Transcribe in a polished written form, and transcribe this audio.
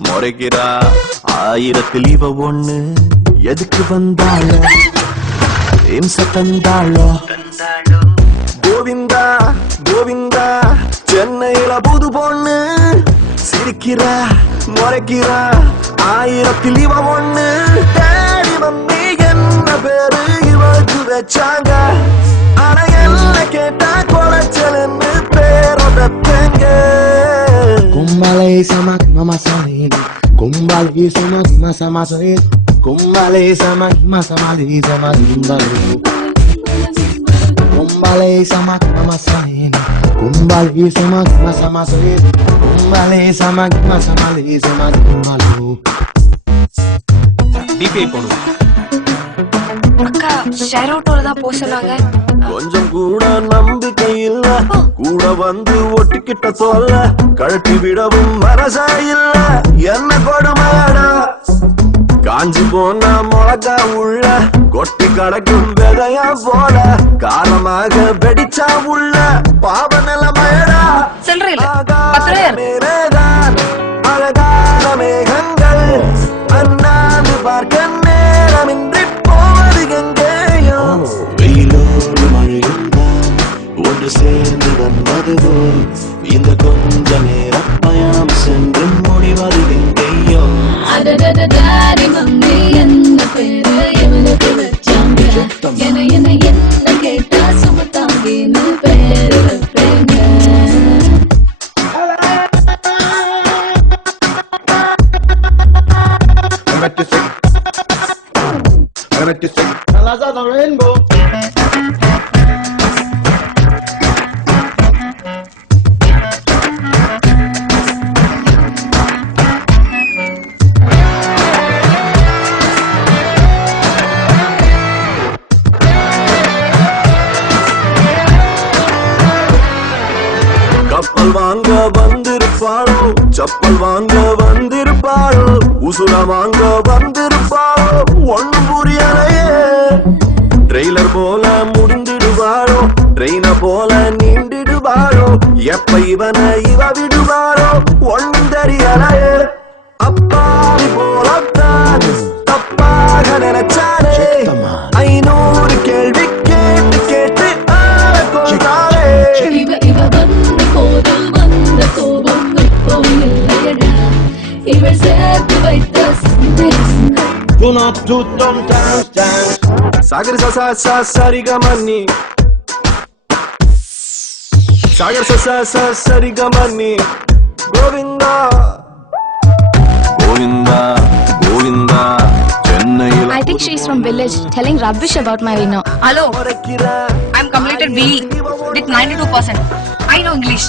முறைக்கிறா ஆயிரத்தில் இவ ஒண்ணு எதுக்கு வந்தாள இம்ச தந்தாளோ கோவிந்தா கோவிந்தா சென்னையில புது பொண்ணு சிரிக்கிறா முறைக்கிறா ஆயிரத்தில் இவ ஒண்ணு தேடி வந்து என்ன பேரு இவளுக்கு வச்சாங்க ஆனா என்ன கேட்டா கொலைச்சலன்னு பேரோட பெங்க கும்பலை சமக் மமசலின் கும்பலை சமக் மசமசலின் கும்பலை சமக் மசமலி சமகும்பலை கும்பலை சமக் மமசலின் கும்பலை சமக் மசமசலின் கும்பலை சமக் மசமலி சமகும்பலை டிபிஐ போணும். அக்கா ஷேர் அவுட்டோட தான் போக சொன்னாங்க. கொஞ்சம் கூட நம்பிக்கை இல்ல கூட வந்து ஒட்டிக்கிட்ட சொல்ல கழட்டி விடவும் மனசா இல்ல என்ன கொடுமையாடா காஞ்சி போன முழக்கா உள்ள கொட்டி கடக்கும் விதையா போல காலமாக வெடிச்சா உள்ள பாவ நிலைமையடா மேலேதான் அழகான மேகங்கள் அண்ணாந்து பார்க்க நேரமின்றி போவது எங்கேயும் வெயிலோடு மழையும் ஒன்று சேர்ந்து வந்தது போல் இந்த கொஞ்ச நேர பயணம் சென்று முடிவது எங்கேயோ அடடடடாரி மம்மி என்ன பேரு இவனுக்கு வச்சாங்க என்ன கேட்டா சுமத்தாங்கின்னு பேரு வைப்பேங்க Colors of the rainbow. கப்பல் வாங்க வந்திருப்பாளோ செப்பல் வாங்க வந்திருப்பாளோ உசுர வாங்க வந்திருப்பாளோ ஒண்ணும் புரியலையே ட்ரெய்லர் போல முடிந்திடுவாளோ ட்ரெயின போல நீண்டிடுவாளோ எப்ப இவனை இவ விடுவாளோ ஒண்ணும் தெரியலையே அப்பாவி போலத்தான் தப்பாக நினைச்சாலே 500 கேள்வி கேட்டு கேட்டு ஆள கொண்டாலே இவ வந்த போது வந்த கோபம் இப்போ இல்லையடா இவள் சேர்த்து வைத்த Do not do dumb dance. सागर सा सा सरिगमनी सागर सा सरिगमनी Govinda Govinda Govinda Chennai I think she is from village telling rubbish about my winner. Hello, I'm completed BE with 92%. I know English.